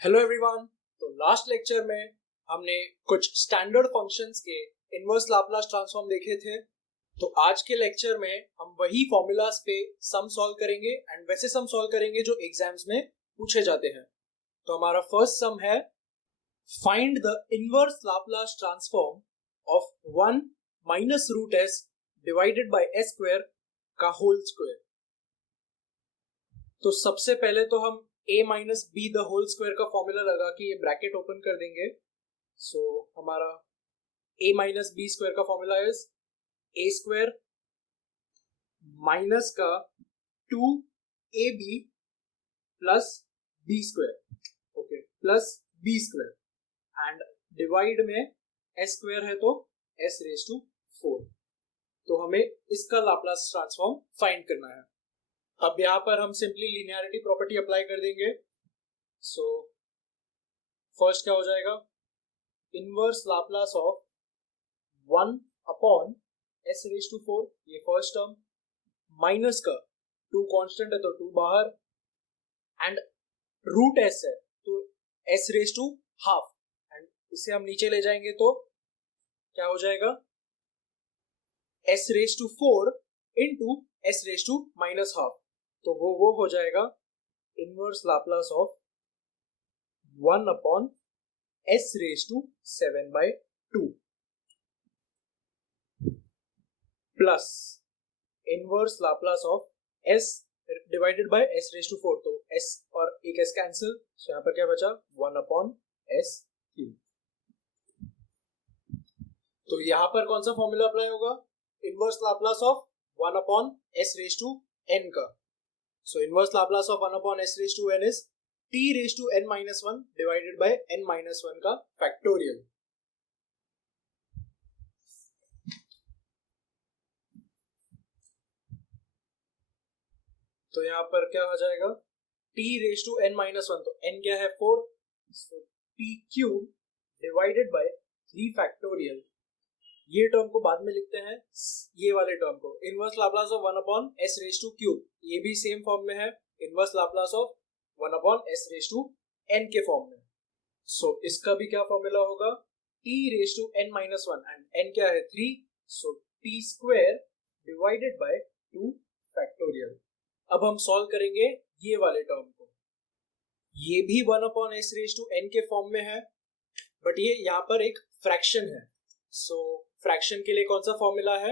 Hello everyone. तो last lecture में हमने कुछ स्टैंडर्ड फंक्शंस के इनवर्स लाप्लास ट्रांसफॉर्म देखे थे। तो आज के लेक्चर में हम वही फॉर्मूलाज पे सम सॉल्व करेंगे एंड वैसे सम सॉल्व करेंगे जो एग्जाम्स में पूछे जाते हैं। तो हमारा फर्स्ट सम है find the inverse Laplace transform of 1 minus root s divided by s square का होल स्क्वायर। तो सबसे पहले तो हम a minus b the whole square का फॉर्मूला लगा के ये ब्रैकेट ओपन कर देंगे। सो हमारा a माइनस बी स्क्वायर का formula is a square minus का 2ab plus b square, okay, plus b square and divide में s स्क्वायर है तो s रेज टू 4। तो हमें इसका लाप्लास ट्रांसफॉर्म फाइंड करना है। अब यहां पर हम सिंपली लिनियरिटी प्रॉपर्टी अप्लाई कर देंगे। सो फर्स्ट क्या हो जाएगा, inverse Laplace of 1 upon s raise to 4, ये फर्स्ट टर्म, माइनस का 2 कांस्टेंट है तो 2 बाहर एंड रूट s है तो s raise to half and इसे हम नीचे ले जाएंगे तो क्या हो जाएगा, s raise to 4 into s raise to minus half. तो वो हो जाएगा inverse Laplace of 1 upon s raise to 7/2 plus inverse Laplace of s divided by s raise to 4। तो s और एक s कैंसिल, तो यहां पर क्या बचा 1 अपॉन s क्यूब। तो यहां पर कौन सा फॉर्मूला अप्लाई होगा, inverse Laplace of 1 upon s raise to n का। So inverse Laplace of 1 upon s raised to n is t raised to n minus 1 divided by n minus 1 का factorial। तो यहाँ पर क्या हो जाएगा, t raised to n minus 1, तो n क्या है 4, so t cube divided by 3 factorial। ये टर्म को बाद में लिखते हैं, ये वाले टर्म को inverse Laplace of 1 upon s raise to cube, ये भी सेम फॉर्म में है, inverse Laplace of 1 upon s raise to n के फॉर्म में। सो इसका भी क्या फॉर्मूला होगा, t raise to n minus 1 and n क्या है 3, so t square divided by 2 factorial. अब हम सॉल्व करेंगे ये वाले टर्म को, ये भी 1 upon s raise to n के फॉर्म में है बट ये यहाँ पर एक फ्रैक्शन है। सो फ्रैक्शन के लिए कौन सा फॉर्मूला है,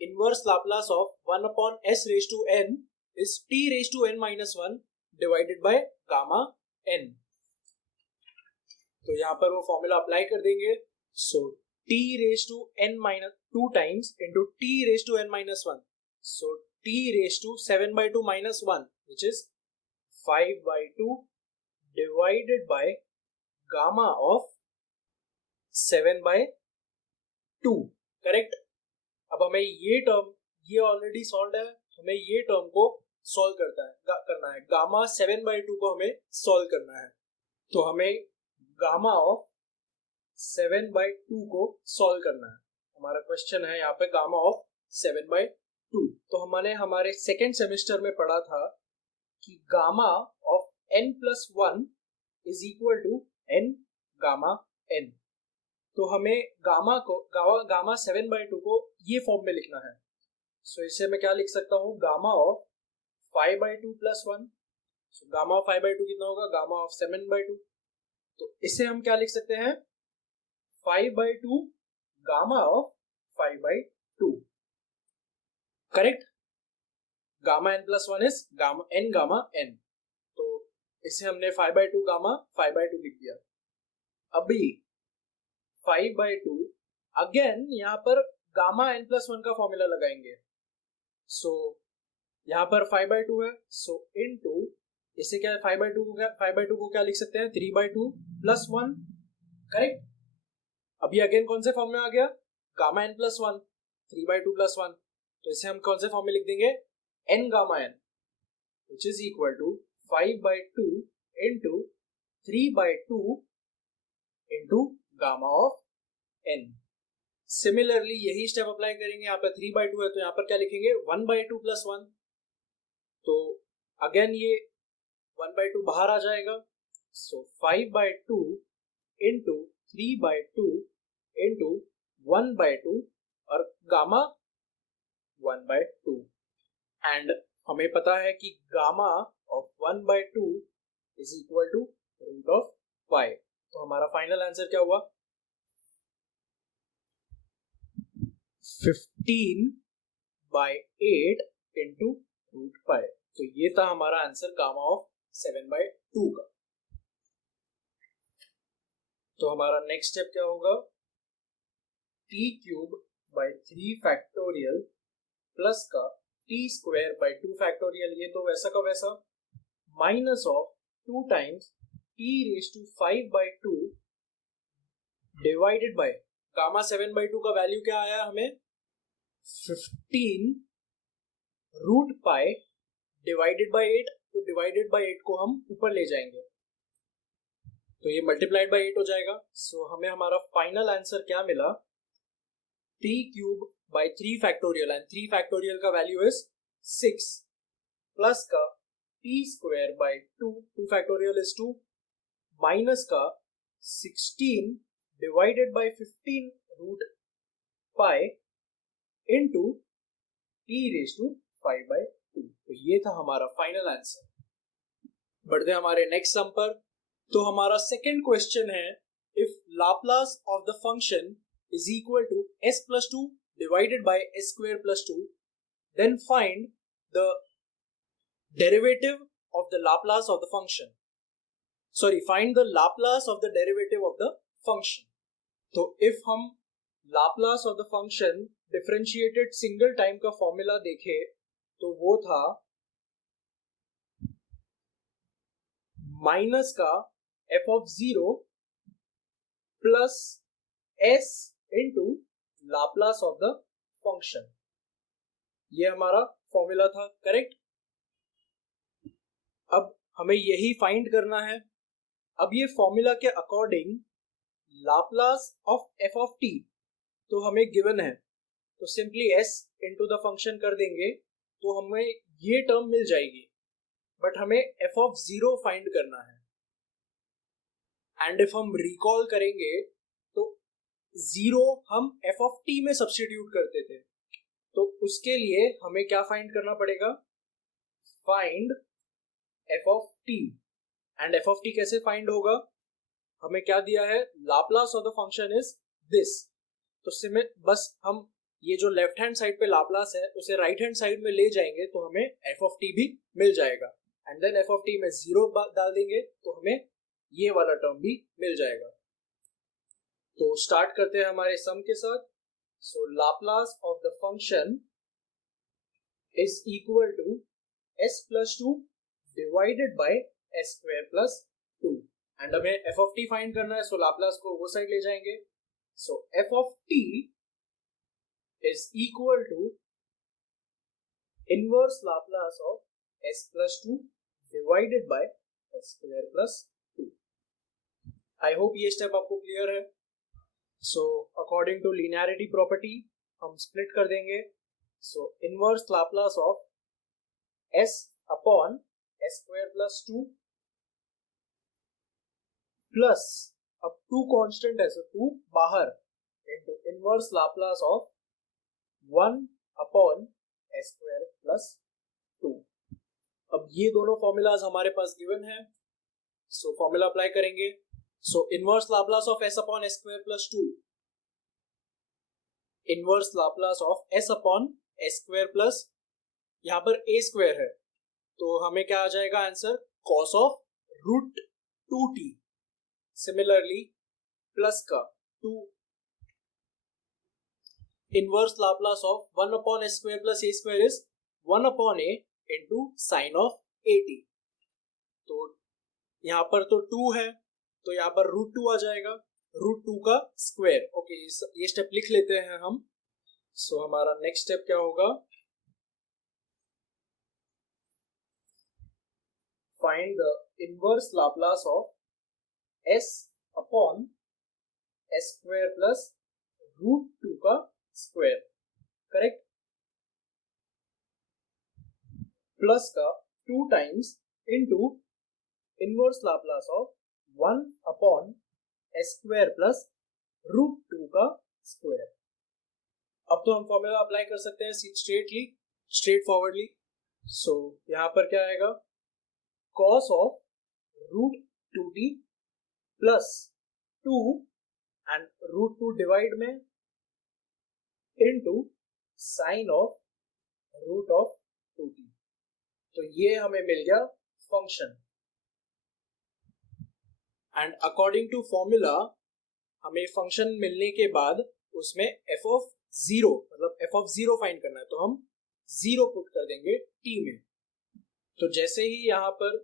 inverse Laplace of 1 upon s raise to n is t raise to n minus 1 divided by gamma n। तो यहाँ पर वो फॉर्मूला अप्लाई कर देंगे। So t raise to n minus 2 times into t raise to n minus 1, so t raise to 7/2 minus 1 which is 5/2 divided by gamma of 7/2, correct. अब हमें ये term, ये ऑलरेडी सॉल्व है, हमें ये टर्म को सॉल्व करना है, गामा 7/2 को हमें सॉल्व करना है। तो हमें गामा ऑफ 7/2 को सॉल्व करना है। हमारा क्वेश्चन है यहाँ पे गामा ऑफ 7/2। तो हमने हमारे सेकेंड सेमेस्टर में पढ़ा था कि gamma of n+1 is equal to n gamma n। तो हमें गामा 7/2 को ये फॉर्म में लिखना है। सो इसे मैं क्या लिख सकता हूँ, gamma of 5/2 plus 1। Gamma of 5/2 कितना होगा, गामा ऑफ 7/2। तो इसे हम क्या लिख सकते हैं, 5/2 gamma of 5/2, correct. Gamma n+1 is gamma n। तो इसे हमने 5/2 गामा 5/2 लिख दिया। अभी 5/2 अगेन यहाँ पर गामा n+1 का फॉर्मूला लगाएंगे। सो यहाँ पर 5/2 है, सो इनटू इसे क्या 5/2 को क्या लिख सकते हैं, 3/2 प्लस 1, करेक्ट। अभी अगेन कौन से फॉर्म में आ गया, गामा n+1 3/2 प्लस 1। तो इसे हम कौन से फॉर्म में लिख देंगे, n gamma n which is equal to 5/2 into 3/2 into gamma of n। Similarly यही स्टेप अप्लाई करेंगे, यहाँ पर 3/2 है तो यहाँ पर क्या लिखेंगे 1/2 प्लस 1। तो अगेन ये 1/2 बाहर आ जाएगा, सो 5/2 इंटू 3/2 इंटू 1/2 और गामा 1/2 एंड हमें पता है कि gamma of 1/2 is equal to root of 5। तो हमारा फाइनल आंसर क्या हुआ? 15/8 इंटू रूट 5। तो ये था हमारा आंसर गामा ऑफ 7/2 का। तो हमारा नेक्स्ट स्टेप क्या होगा? t³/3 फैक्टोरियल प्लस का t²/2 फैक्टोरियल, ये तो वैसा का वैसा, minus of 2 times t⁵5/2 divided by gamma 7/2 का वैल्यू क्या आया हमें? 15√π डिवाइडेड बाय 8। तो डिवाइडेड बाय 8 को हम ऊपर ले जाएंगे तो ये मल्टीप्लाइड बाय 8 हो जाएगा। सो हमें हमारा फाइनल आंसर क्या मिला? t³/3 फैक्टोरियल एंड 3 फैक्टोरियल का वैल्यू इज 6 प्लस का t²/2, 2 फैक्टोरियल इज 2, माइनस का 16 डिवाइडेड बाय 15√π इंटू t⁵5/2। तो ये था हमारा फाइनल आंसर। बढ़ते हमारे नेक्स्ट सम पर। तो हमारा सेकेंड क्वेश्चन है, if Laplace of the function is equal to s+2 divided by s²+2 then find the derivative of the Laplace of the function. Sorry, find the Laplace of the derivative of the function. तो if हम Laplace of the function differentiated single time का formula देखें तो वो था minus का f(0) plus s into Laplace of the function. ये हमारा फॉर्मूला था, करेक्ट। अब हमें यही फाइंड करना है। अब ये फॉर्मूला के अकॉर्डिंग लाप्लास ऑफ f(t) तो हमें गिवन है, तो simply s into the function कर देंगे तो हमें ये टर्म मिल जाएगी। बट हमें f(0) फाइंड करना है एंड इफ हम रिकॉल करेंगे तो 0 हम f(t) में सब्स्टिट्यूट करते थे, तो उसके लिए हमें क्या फाइंड करना पड़ेगा? फाइंड f(t) एंड f(t) कैसे फाइंड होगा? हमें क्या दिया है? Laplace of the function is this. तो बस हम ये जो लेफ्ट हैंड साइड पे लाप्लास है उसे राइट हैंड साइड में ले जाएंगे तो हमें f(t) भी मिल जाएगा एंड देन f(t) में 0 डाल देंगे तो हमें ये वाला टर्म भी मिल जाएगा। तो स्टार्ट करते हैं हमारे सम के साथ। So Laplace of the function is equal to s+2 divided by s²+2 and हमें f(t) फाइंड करना है, सो लाप्लास को वो साइड ले जाएंगे। सो f(t) is equal to inverse Laplace of s+2 divided by s²+2। I hope ये स्टेप आपको clear है। So according to linearity property हम स्प्लिट कर देंगे। So inverse Laplace of s upon s²+2 plus, अब 2 कांस्टेंट है सो 2 बाहर, into inverse Laplace of 1 upon s²+2। अब ये दोनों फॉर्मूलाज हमारे पास गिवन है, सो फॉर्मूला अप्लाई करेंगे। सो inverse Laplace of s upon s²+2, inverse Laplace of s upon s²+, यहाँ पर a² है तो हमें क्या आ जाएगा answer? cos of √2t। Similarly plus का 2 inverse Laplace of 1 upon s²+a² is 1 upon a into sine of at। तो यहाँ पर तो 2 है तो यहाँ पर √2 आ जाएगा, √2 का स्क्वायर। ओके, ये स्टेप लिख लेते हैं हम। सो हमारा नेक्स्ट स्टेप क्या होगा? Find the inverse Laplace of s upon s² √2 का स्क्वायर, करेक्ट, प्लस का 2 times into inverse Laplace of 1 upon s square plus root 2 का स्क्वायर। अब तो हम फॉर्मूला अप्लाई कर सकते हैं स्ट्रेट फॉरवर्डली। सो यहां पर क्या आएगा, cos of root 2t plus 2 and root 2 divide में into sine of root of 2t। तो ये हमें मिल गया function. And according to formula हमें फंक्शन मिलने के बाद उसमें एफ ऑफ जीरो मतलब एफ ऑफ जीरो फाइंड करना है, तो हम जीरो पुट कर देंगे t में। तो जैसे ही यहां पर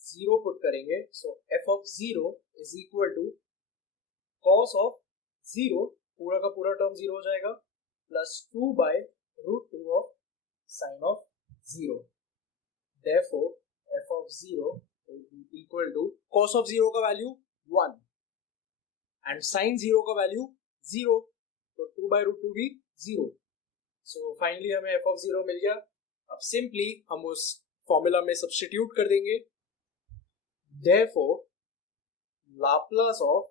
जीरो पुट करेंगे, so F of zero is equal to cos of zero, पूरा का पूरा टर्म जीरो हो जाएगा, plus 2 by root 2 of sine of zero. Therefore, f of 0 will be equal to cos of 0 का वैल्यू 1 and sin 0 का value 0, तो 2 by root 2 भी 0। So finally हमें f of 0 मिल गया। अब सिंपली हम उस फॉर्मूला में सब्स्टिट्यूट कर देंगे। Therefore, Laplace of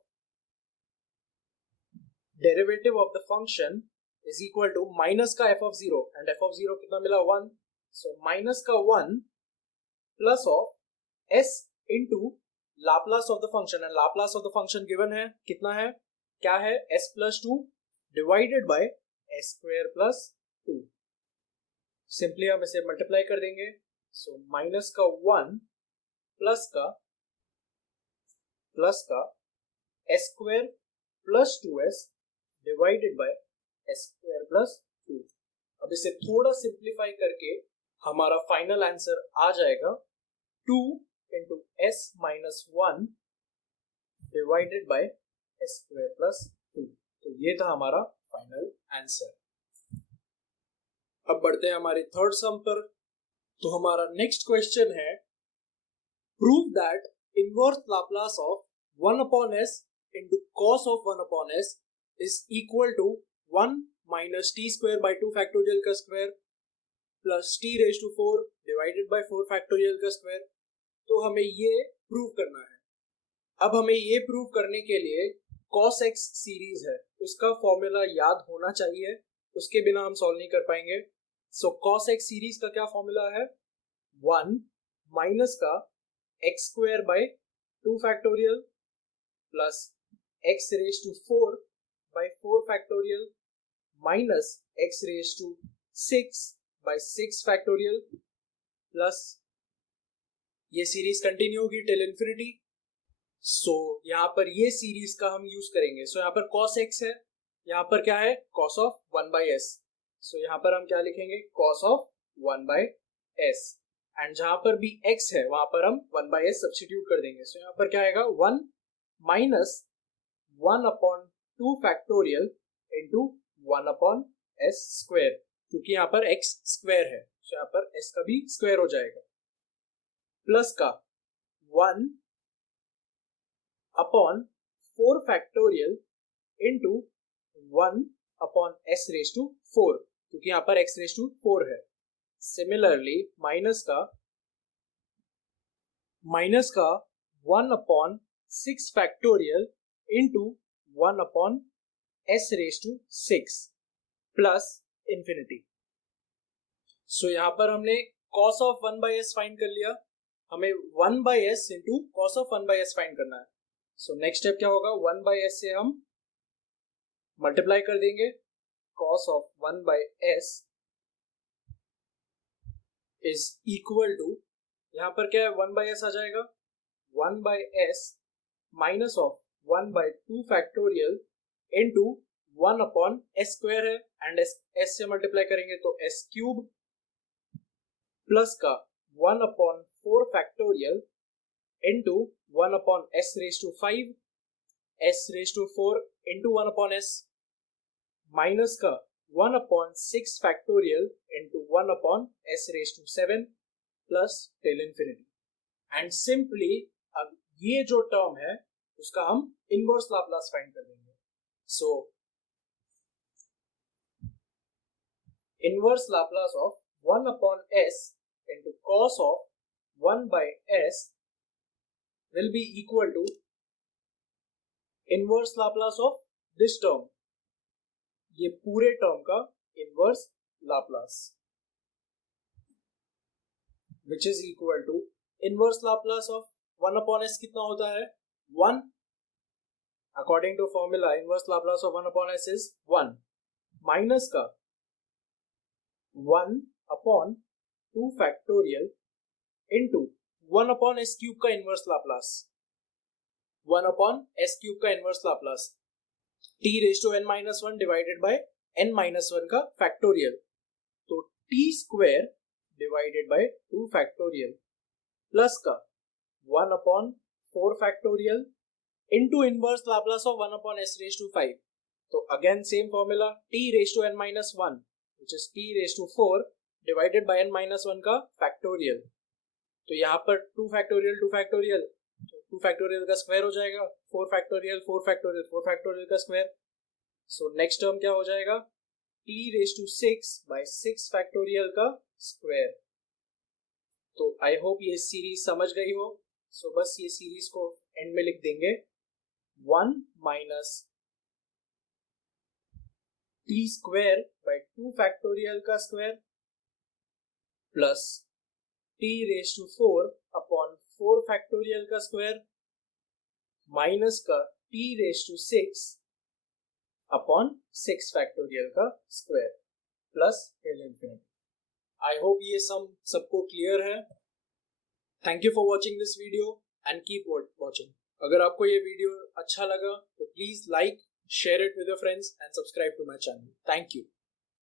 derivative of the function is equal to minus का f of 0 and f of 0 कितना मिला 1, so माइनस का 1 plus of s into Laplace of the function, and Laplace of the function given है, कितना है, क्या है, s plus 2 divided by s square plus 2। Simply हम इसे मल्टीप्लाई कर देंगे। सो माइनस का 1 प्लस का s square plus 2s divided by s square plus 2। अब इसे थोड़ा सिंप्लीफाई करके हमारा फाइनल आंसर आ जाएगा 2 into S minus 1 divided by s square plus 2। तो ये था हमारा फाइनल आंसर। अब बढ़ते हैं हमारे थर्ड सम पर। तो हमारा नेक्स्ट क्वेश्चन है, prove that inverse Laplace of 1 upon S into cos of 1 upon S is equal to 1 minus T square by 2 factorial का square plus t raise to 4 divided by 4 factorial का square. तो हमें ये prove करना है। अब हमें ये प्रूव करने के लिए cos x सीरीज है, उसका फॉर्मूला याद होना चाहिए, उसके बिना हम सॉल्व नहीं कर पाएंगे। सो cos x सीरीज का क्या फॉर्मूला है, 1 माइनस का x square by 2 factorial plus x raise to 4 by 4 factorial minus x raise to 6 by 6 factorial plus ये सीरीज कंटिन्यू होगी टिल इंफिनिटी। सो यहां पर ये सीरीज का हम यूज करेंगे। सो यहां पर cos x है, यहां पर क्या है, cos ऑफ 1 by s। सो यहां पर हम क्या लिखेंगे, cos of 1 by s, and जहां पर भी x है वहां पर हम 1 by s सब्स्टिट्यूट कर देंगे। सो यहां पर क्या आएगा, 1 minus 1 upon 2 factorial into 1 upon s square, क्योंकि यहाँ पर x स्क्वायर है, तो यहाँ पर s का भी स्क्वायर हो जाएगा, प्लस का 1 upon 4 factorial into 1 upon s raise to 4, क्योंकि यहाँ पर x रेज टू 4 है। सिमिलरली माइनस का 1 upon 6 factorial into 1 upon s raise to 6 plus infinity. So यहां पर हमने cos of 1 by s find कर लिया, हमें 1 by s into cos of 1 by s find करना है। सो नेक्स्ट स्टेप क्या होगा, 1 by s से हम मल्टीप्लाई कर देंगे, cos of 1 by s is equal to, यहां पर क्या है, 1 by s आ जाएगा, 1 by s minus of 1 by 2 factorial into 1 upon s square है, एंड s से मल्टीप्लाई करेंगे तो s क्यूब प्लस का 1 upon 4 factorial into 1 upon s raise to 5, s raise to 4 into 1 upon s minus का 1 upon 6 factorial into 1 upon s raise to 7 plus till infinity. And simply अब ये जो term है उसका हम इनवर्स लाप्लास फाइंड कर देंगे। सो inverse Laplace of 1 upon s into cos of 1 by s will be equal to inverse Laplace of this term, ये पूरे टर्म का inverse Laplace, which is equal to inverse Laplace of 1 upon S कितना होता है 1, according to formula inverse Laplace of 1 upon S is 1 minus का 1 upon 2 factorial into 1 upon S cube का inverse Laplace, 1 upon S cube का inverse Laplace t raise to n minus 1 divided by n minus 1 का factorial, तो t square divided by 2 factorial plus का 1 upon 4 factorial into inverse Laplace of 1 upon s raise to 5, तो again same formula t raise to n minus 1 which is t raise to 4 divided by n minus 1 का factorial, तो यहाँ पर 2 factorial 2 factorial, 2 factorial का square हो जाएगा 4 factorial 4 factorial 4 factorial का square, so next term क्या हो जाएगा t raise to 6 by 6 factorial का स्क्वायर। तो आई होप ये सीरीज समझ गई हो, सो बस ये सीरीज को एंड में लिख देंगे 1 minus t square by 2 factorial का square plus t raise to 4 upon 4 factorial का स्क्वायर माइनस का t raise to 6 upon 6 factorial का square plus till infinity. I hope ये सम सबको क्लियर है। Thank you for watching this video and keep watching. अगर आपको ये video अच्छा लगा तो please like, share it with your friends and subscribe to my channel. Thank you.